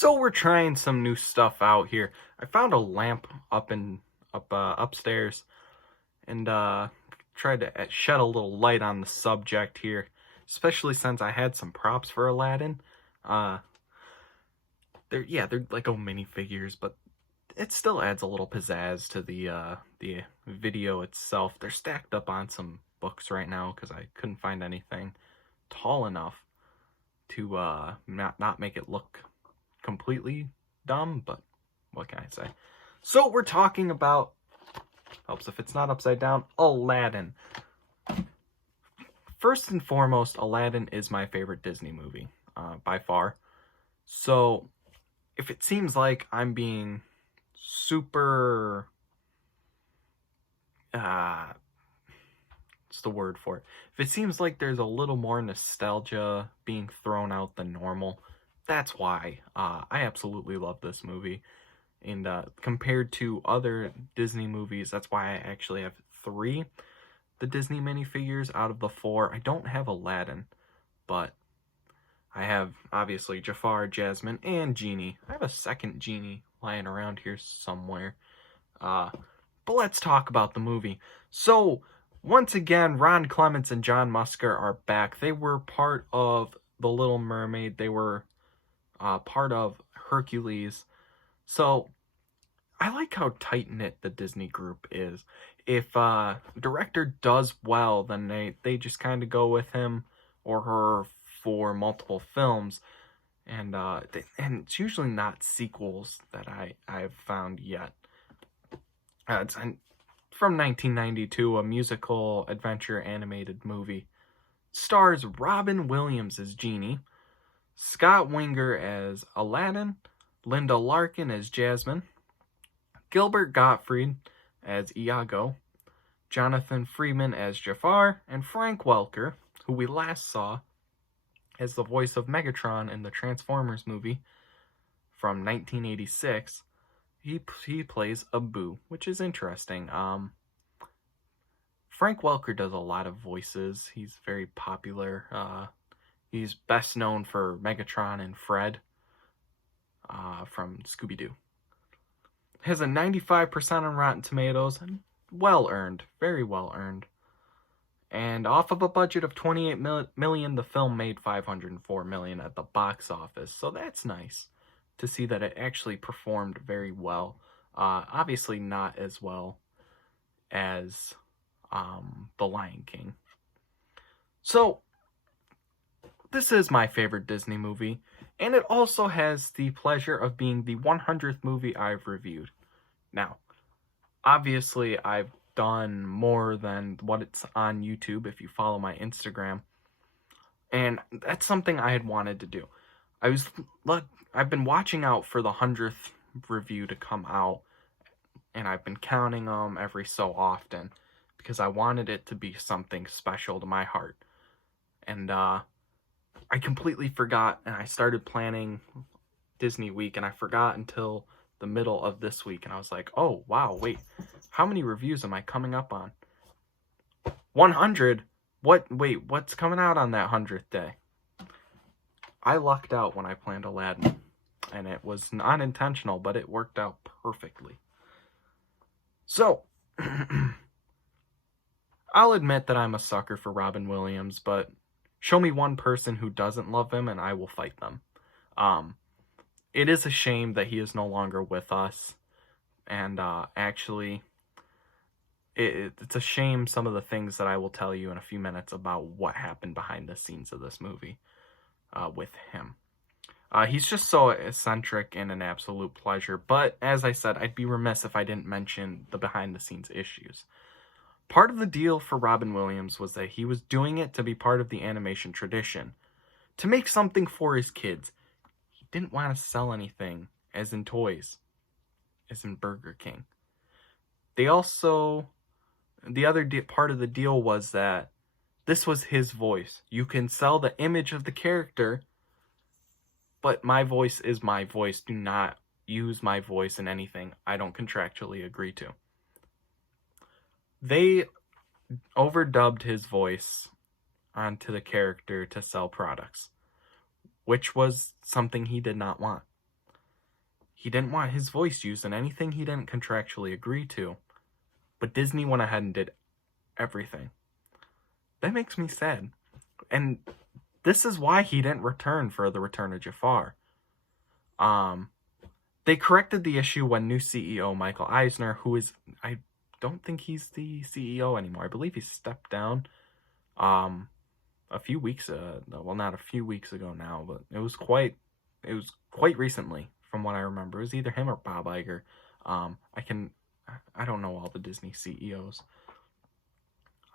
So we're trying some new stuff out here. I found a lamp upstairs and tried to shed a little light on the subject here, especially since I had some props for Aladdin. Uh they're like minifigures, but it still adds a little pizzazz to the video itself. They're stacked up on some books right now because I couldn't find anything tall enough to not make it look completely dumb, but what can I say? So we're talking about, helps if it's not upside down, Aladdin. First and foremost, Aladdin is my favorite Disney movie, by far. So if it seems like I'm being super, what's the word for it? If it seems like there's a little more nostalgia being thrown out than normal, that's why. I absolutely love this movie. And compared to other Disney movies, that's why I actually have 3 the Disney minifigures out of the 4. I don't have Aladdin, but I have obviously Jafar, Jasmine, and Genie. I have a second Genie lying around here somewhere. But let's talk about the movie. So once again, Ron Clements and John Musker are back. They were part of The Little Mermaid. They were part of Hercules. So I like how tight-knit the Disney group is. If director does well, then they just kind of go with him or her for multiple films. And it's usually not sequels that I've found yet. It's from 1992, a musical adventure animated movie. Stars Robin Williams as Genie, Scott Winger as Aladdin, Linda Larkin as Jasmine, Gilbert Gottfried as Iago, Jonathan Freeman as Jafar, and Frank Welker, who we last saw as the voice of Megatron in the Transformers movie from 1986. He plays Abu, which is interesting. Frank Welker does a lot of voices. He's very popular. He's best known for Megatron and Fred from Scooby-Doo. Has a 95% on Rotten Tomatoes, and well-earned, very well-earned. And off of a budget of $28 million, the film made $504 million at the box office, so that's nice to see that it actually performed very well. Obviously not as well as The Lion King. So, this is my favorite Disney movie, and it also has the pleasure of being the 100th movie I've reviewed. Now, obviously, I've done more than what it's on YouTube if you follow my Instagram, and that's something I had wanted to do. I've been watching out for the 100th review to come out, and I've been counting them every so often because I wanted it to be something special to my heart. And I completely forgot, and I started planning Disney Week, and I forgot until the middle of this week, and I was like, oh, wow, wait, how many reviews am I coming up on? 100? What's coming out on that 100th day? I lucked out when I planned Aladdin, and it was not intentional, but it worked out perfectly. So, I'll admit that I'm a sucker for Robin Williams, but show me one person who doesn't love him, and I will fight them. It is a shame that he is no longer with us, and actually, it's a shame some of the things that I will tell you in a few minutes about what happened behind the scenes of this movie with him. He's just so eccentric and an absolute pleasure, but as I said, I'd be remiss if I didn't mention the behind-the-scenes issues. Part of the deal for Robin Williams was that he was doing it to be part of the animation tradition, to make something for his kids. He didn't want to sell anything, as in toys, as in Burger King. They also, the other part of the deal was that this was his voice. You can sell the image of the character, but my voice is my voice. Do not use my voice in anything I don't contractually agree to. They overdubbed his voice onto the character to sell products, which was something he did not want. He didn't want his voice used in anything he didn't contractually agree to. But Disney went ahead and did everything. That makes me sad. And this is why he didn't return for The Return of Jafar. They corrected the issue when new CEO Michael Eisner, who is, I don't think he's the CEO anymore. I believe he stepped down a few weeks well, not a few weeks ago now, but it was quite recently from what I remember. It was either him or Bob Iger. I don't know all the Disney CEOs.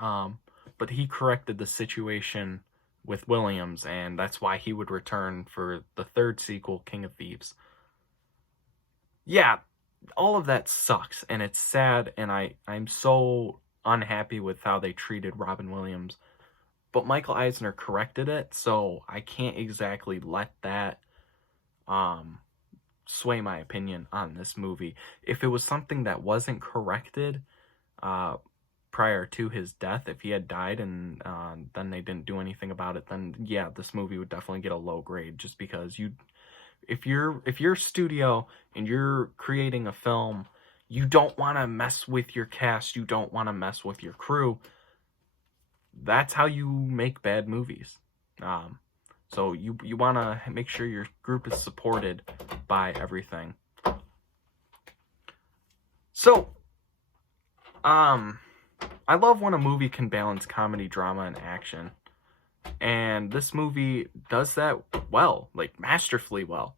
But he corrected the situation with Williams, and that's why he would return for the third sequel, King of Thieves. Yeah, all of that sucks, and it's sad, and I'm so unhappy with how they treated Robin Williams. But Michael Eisner corrected it, so I can't exactly let that sway my opinion on this movie. If it was something that wasn't corrected prior to his death, if he had died and then they didn't do anything about it, then yeah, this movie would definitely get a low grade, just because if you're a studio and you're creating a film, you don't want to mess with your cast, you don't want to mess with your crew. That's how you make bad movies. So you want to make sure your group is supported by everything. So, I love when a movie can balance comedy, drama, and action. And this movie does that well, like masterfully well.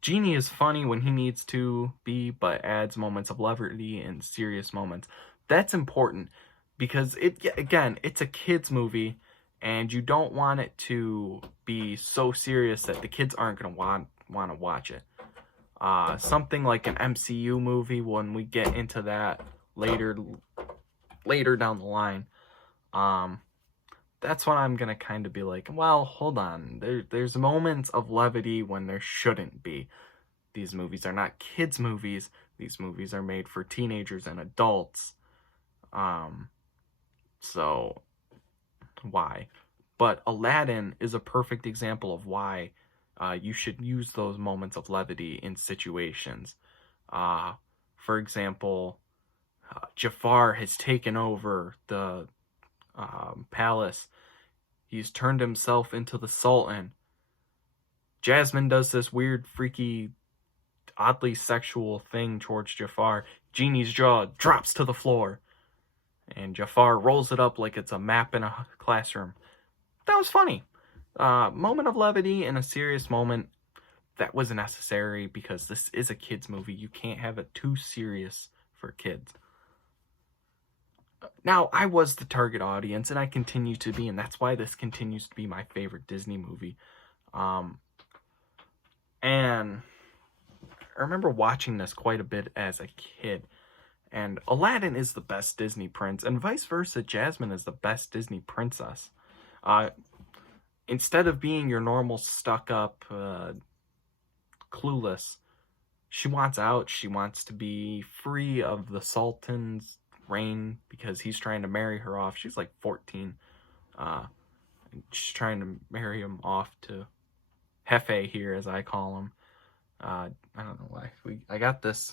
Genie is funny when he needs to be, but adds moments of levity and serious moments. That's important because it's a kids movie, and you don't want it to be so serious that the kids aren't going to want to watch it. Something like an MCU movie, when we get into that later down the line, that's when I'm gonna kind of be like, well, hold on, there's moments of levity when there shouldn't be. These movies are not kids movies. These movies are made for teenagers and adults. So why? But Aladdin is a perfect example of why you should use those moments of levity in situations. For example, Jafar has taken over the palace. He's turned himself into the Sultan. Jasmine does this weird, freaky, oddly sexual thing towards Jafar. Genie's jaw drops to the floor, and Jafar rolls it up like it's a map in a classroom. That was funny. Moment of levity in a serious moment. That was necessary because this is a kids movie. You can't have it too serious for kids. Now, I was the target audience, and I continue to be, and that's why this continues to be my favorite Disney movie. And I remember watching this quite a bit as a kid. And Aladdin is the best Disney prince, and vice versa, Jasmine is the best Disney princess. Instead of being your normal stuck-up, clueless, she wants out. She wants to be free of the Sultan's reign because he's trying to marry her off. She's like 14. She's trying to marry him off to Hefe here, as I call him. I don't know why. I got this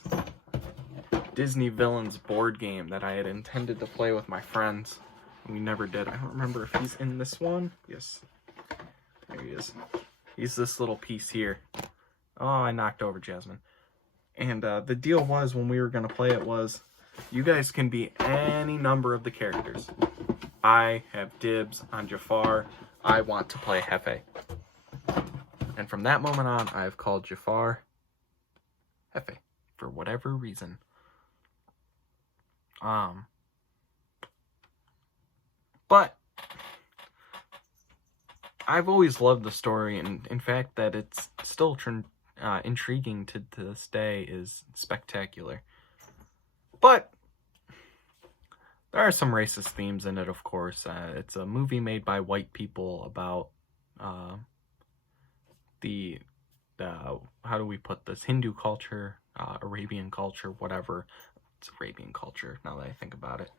Disney Villains board game that I had intended to play with my friends. We never did. I don't remember if he's in this one. Yes. There he is. He's this little piece here. Oh, I knocked over Jasmine. And the deal was, when we were going to play it, was you guys can be any number of the characters. I have dibs on Jafar. I want to play Hefe. And from that moment on, I have called Jafar Hefe for whatever reason. But I've always loved the story, and in fact that it's still intriguing to this day is spectacular. But there are some racist themes in it, of course. It's a movie made by white people about the how do we put this, Hindu culture, Arabian culture, whatever. It's Arabian culture now that I think about it.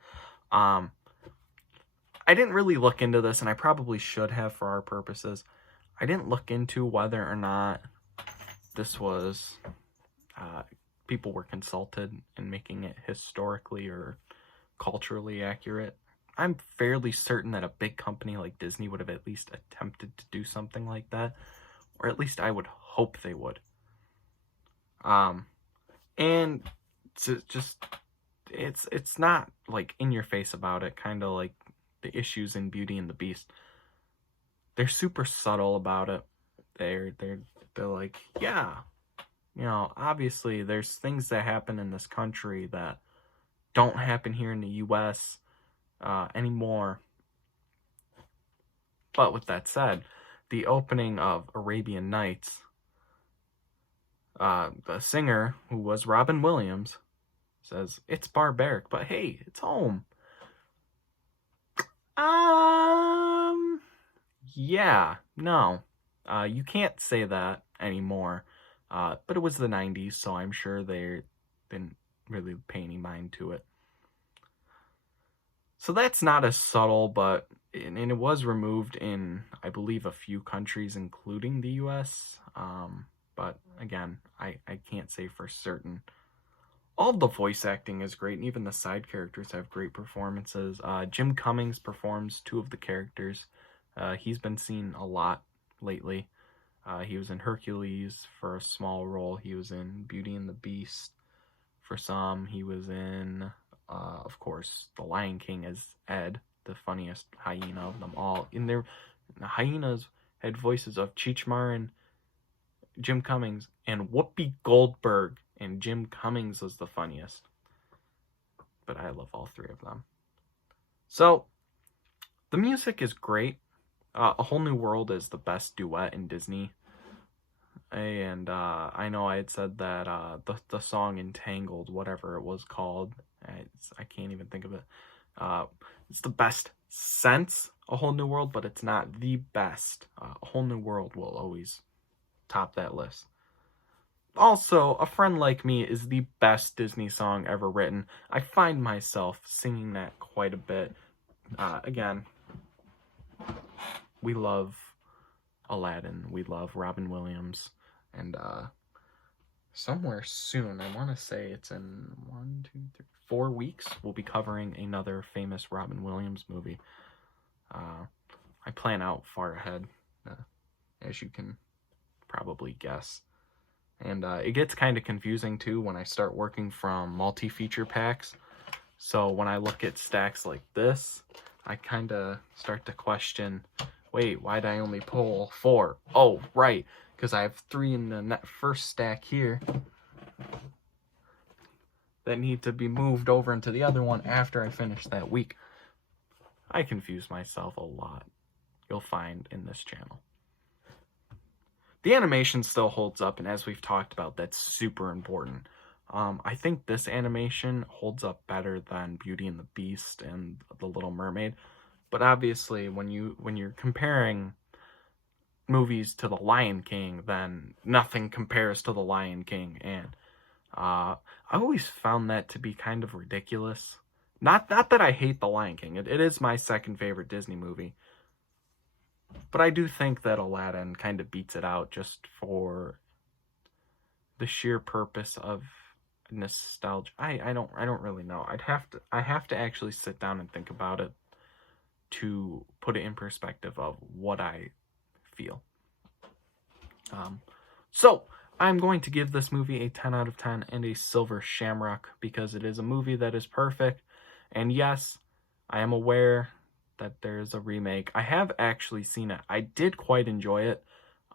I didn't really look into this, and I probably should have for our purposes. I didn't look into whether or not this was people were consulted in making it historically or culturally accurate. I'm fairly certain that a big company like Disney would have at least attempted to do something like that, or at least I would hope they would. And it's not like in your face about it, kind of like the issues in Beauty and the Beast. They're super subtle about it. They're like, yeah, obviously there's things that happen in this country that don't happen here in the U.S. Anymore. But with that said, the opening of Arabian Nights, the singer, who was Robin Williams, says, "It's barbaric, but hey, it's home." Yeah, no. You can't say that anymore. But it was the 90s, so I'm sure they didn't really pay any mind to it. So that's not as subtle, and it was removed in, I believe, a few countries, including the US. But again, I can't say for certain. All the voice acting is great, and even the side characters have great performances. Jim Cummings performs two of the characters. He's been seen a lot lately. He was in Hercules for a small role. He was in Beauty and the Beast for some. He was in, of course, The Lion King as Ed, the funniest hyena of them all. The hyenas had voices of Cheech Marin, Jim Cummings, and Whoopi Goldberg, and Jim Cummings was the funniest. But I love all three of them. So, the music is great. A Whole New World is the best duet in Disney. And I know I had said that the song Entangled, whatever it was called, I can't even think of it. It's the best since A Whole New World, but it's not the best. A Whole New World will always top that list. Also, A Friend Like Me is the best Disney song ever written. I find myself singing that quite a bit. Again, we love Aladdin. We love Robin Williams. And somewhere soon, I want to say it's in 4 weeks, we'll be covering another famous Robin Williams movie. I plan out far ahead, as you can probably guess. And it gets kind of confusing too when I start working from multi-feature packs. So when I look at stacks like this, I kind of start to question, wait, why'd I only pull 4? Oh, right, because I have 3 in the first stack here that need to be moved over into the other one after I finish that week. I confuse myself a lot, you'll find in this channel. The animation still holds up, and as we've talked about, that's super important. I think this animation holds up better than Beauty and the Beast and The Little Mermaid. But obviously, when you're comparing movies to The Lion King, then nothing compares to The Lion King. And I always found that to be kind of ridiculous. Not that I hate The Lion King. It is my second favorite Disney movie. But I do think that Aladdin kind of beats it out just for the sheer purpose of nostalgia. I don't really know. I have to actually sit down and think about it to put it in perspective of what I feel. So I'm going to give this movie a 10 out of 10 and a silver shamrock because it is a movie that is perfect. And yes, I am aware that there is a remake. I have actually seen it. I did quite enjoy it.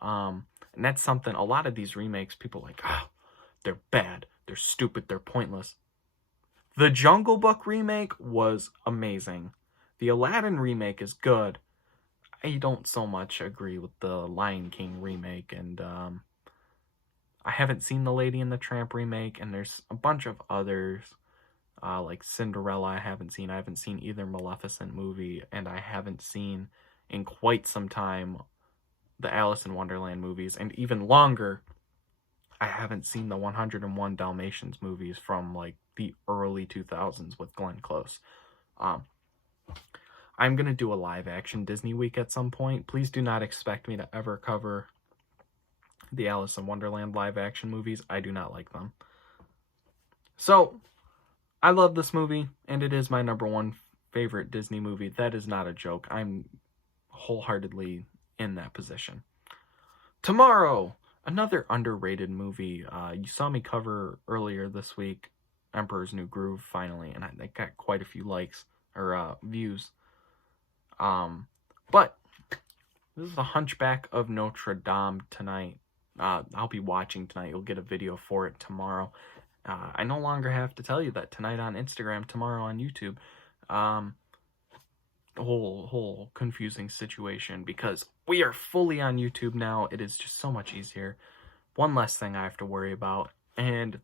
And that's something, a lot of these remakes, people are like, they're bad, they're stupid, they're pointless. The Jungle Book remake was amazing. The Aladdin remake is good. I don't so much agree with the Lion King remake, and I haven't seen the Lady and the Tramp remake, and there's a bunch of others. Like Cinderella, I haven't seen. I haven't seen either Maleficent movie, and I haven't seen in quite some time the Alice in Wonderland movies, and even longer, I haven't seen the 101 Dalmatians movies from like the early 2000s with Glenn Close. I'm gonna do a live action Disney week at some point. Please do not expect me to ever cover the Alice in Wonderland live action movies. I do not like them. So, I love this movie, and it is my number one favorite Disney movie. That is not a joke. I'm wholeheartedly in that position. Tomorrow, another underrated movie. You saw me cover earlier this week, Emperor's New Groove, finally, and I got quite a few likes or views. But this is The Hunchback of Notre Dame tonight. I'll be watching tonight. You'll get a video for it tomorrow. I no longer have to tell you that tonight on Instagram, tomorrow on YouTube. Whole confusing situation because we are fully on YouTube now. It is just so much easier. One less thing I have to worry about. And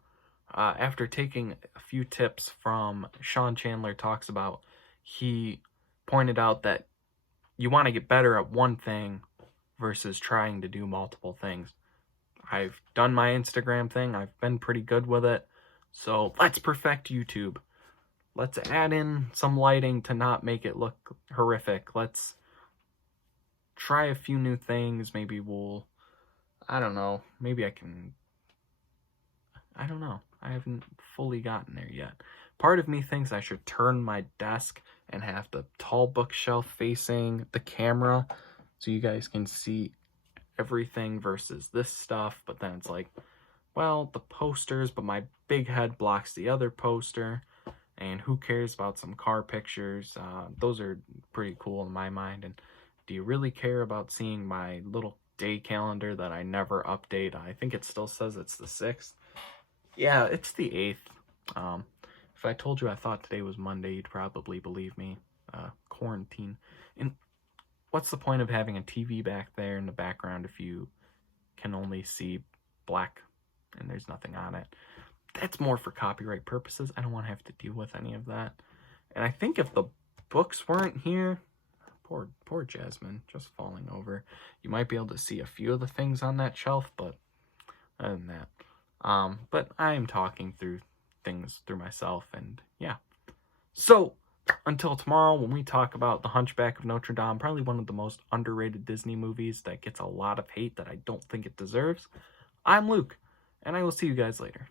after taking a few tips from Sean Chandler Talks About, he pointed out that you want to get better at one thing versus trying to do multiple things. I've done my Instagram thing. I've been pretty good with it. So let's perfect YouTube. Let's add in some lighting to not make it look horrific. Let's try a few new things. Maybe I don't know. Maybe I don't know. I haven't fully gotten there yet. Part of me thinks I should turn my desk and have the tall bookshelf facing the camera so you guys can see everything versus this stuff. But then it's like, well, the posters, but my big head blocks the other poster. And who cares about some car pictures? Those are pretty cool in my mind. And do you really care about seeing my little day calendar that I never update? I think it still says it's the 6th. Yeah, it's the 8th. If I told you I thought today was Monday, you'd probably believe me. Quarantine. And what's the point of having a TV back there in the background if you can only see black and there's nothing on it? That's more for copyright purposes. I don't want to have to deal with any of that. And I think if the books weren't here, poor Jasmine, just falling over, you might be able to see a few of the things on that shelf, but other than that. But I am talking through things through myself, and yeah. So, until tomorrow, when we talk about The Hunchback of Notre Dame, probably one of the most underrated Disney movies that gets a lot of hate that I don't think it deserves, I'm Luke, and I will see you guys later.